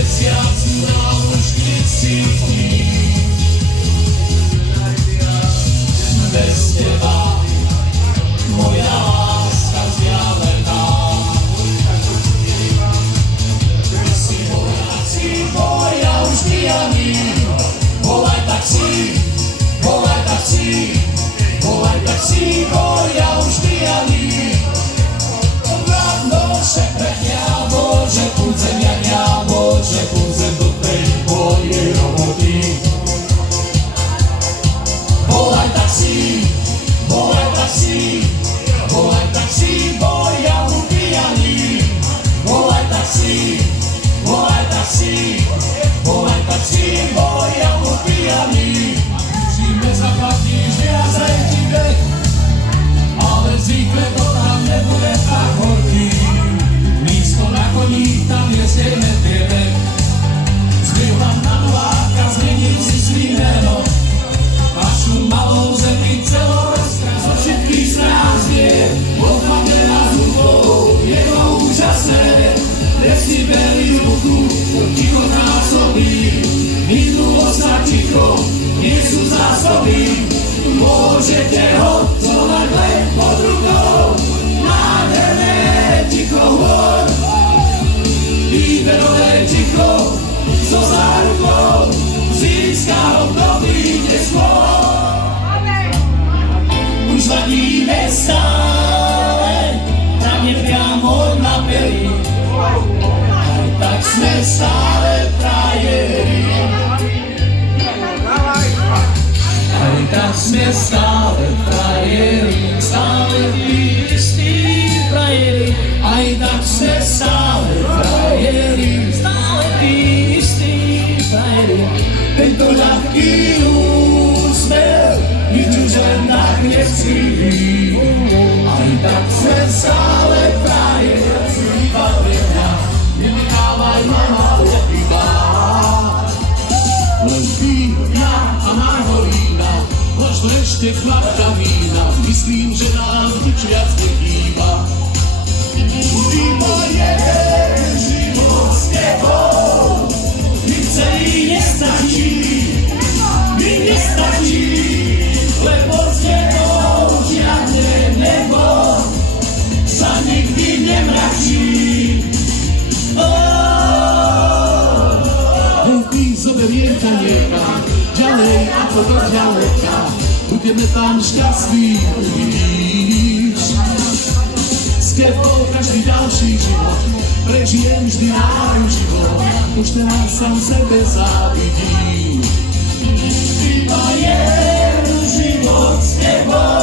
mesiac na rušnici tmí. Bez teba moja láska vzdialená. Ty si moja už pijaný. Volaj taxi, volaj taxi, volaj taxi, moja už pijaný. Nože prechňa, Bože, púdzem jania, Bože, púdzem do tej mojej roboty. Volaj taxi, volaj taxi, volaj taxi, boj ja upijaný. Volaj taxi, volaj taxi, volaj taxi, boj ja upijaný. Žijeme zaplatíš viac aj tibe, ale zvykle to tam nebude tak horký. Místo na koní tam jesieme triebek. Zbyl vám na nováka, zmením si svý meno. Vašu malou zemi celorská zo všetkých strán znie. Odvadená zubou, jeho úžasné decibely zvuku, ticho násobí. Minulosť a ticho, nie sú zásoby. Môžete ho zohľať len pod rukou. Nádherné ticho hôr, výberové ticho so zárukou. Získa období neskôr. Už ladíme stále, pravne priamo na peri. Aj tak sme stále frajeri. Aj tak sme stále frajeri. Stále tí istí frajeri. Aj tak sme stále frajeri. Stále tí istí frajeri. Tento ľahký úsmev, nič už len tak nevzkriví. Aj tak sme stále frajeri. Iba vrieňa, nenechávaj ma malo iba. Len ty, ja a Marholína, možno ešte chlapka vína. Myslím, že nám nič viac nechýba. Ty moje život s tebou, mi celý nestačí, mi nestačí, lebo s tebou žiadne nebo sa nikdy nemračí. Hej, ty zoberiem ťa niekam, ďalej ako do ďaleka, budeme tam šťastní, uvidíš. S tebou každý ďalší život, prežijem vždy náš život, už teraz sám sebe závidím. Iba je život s tebou.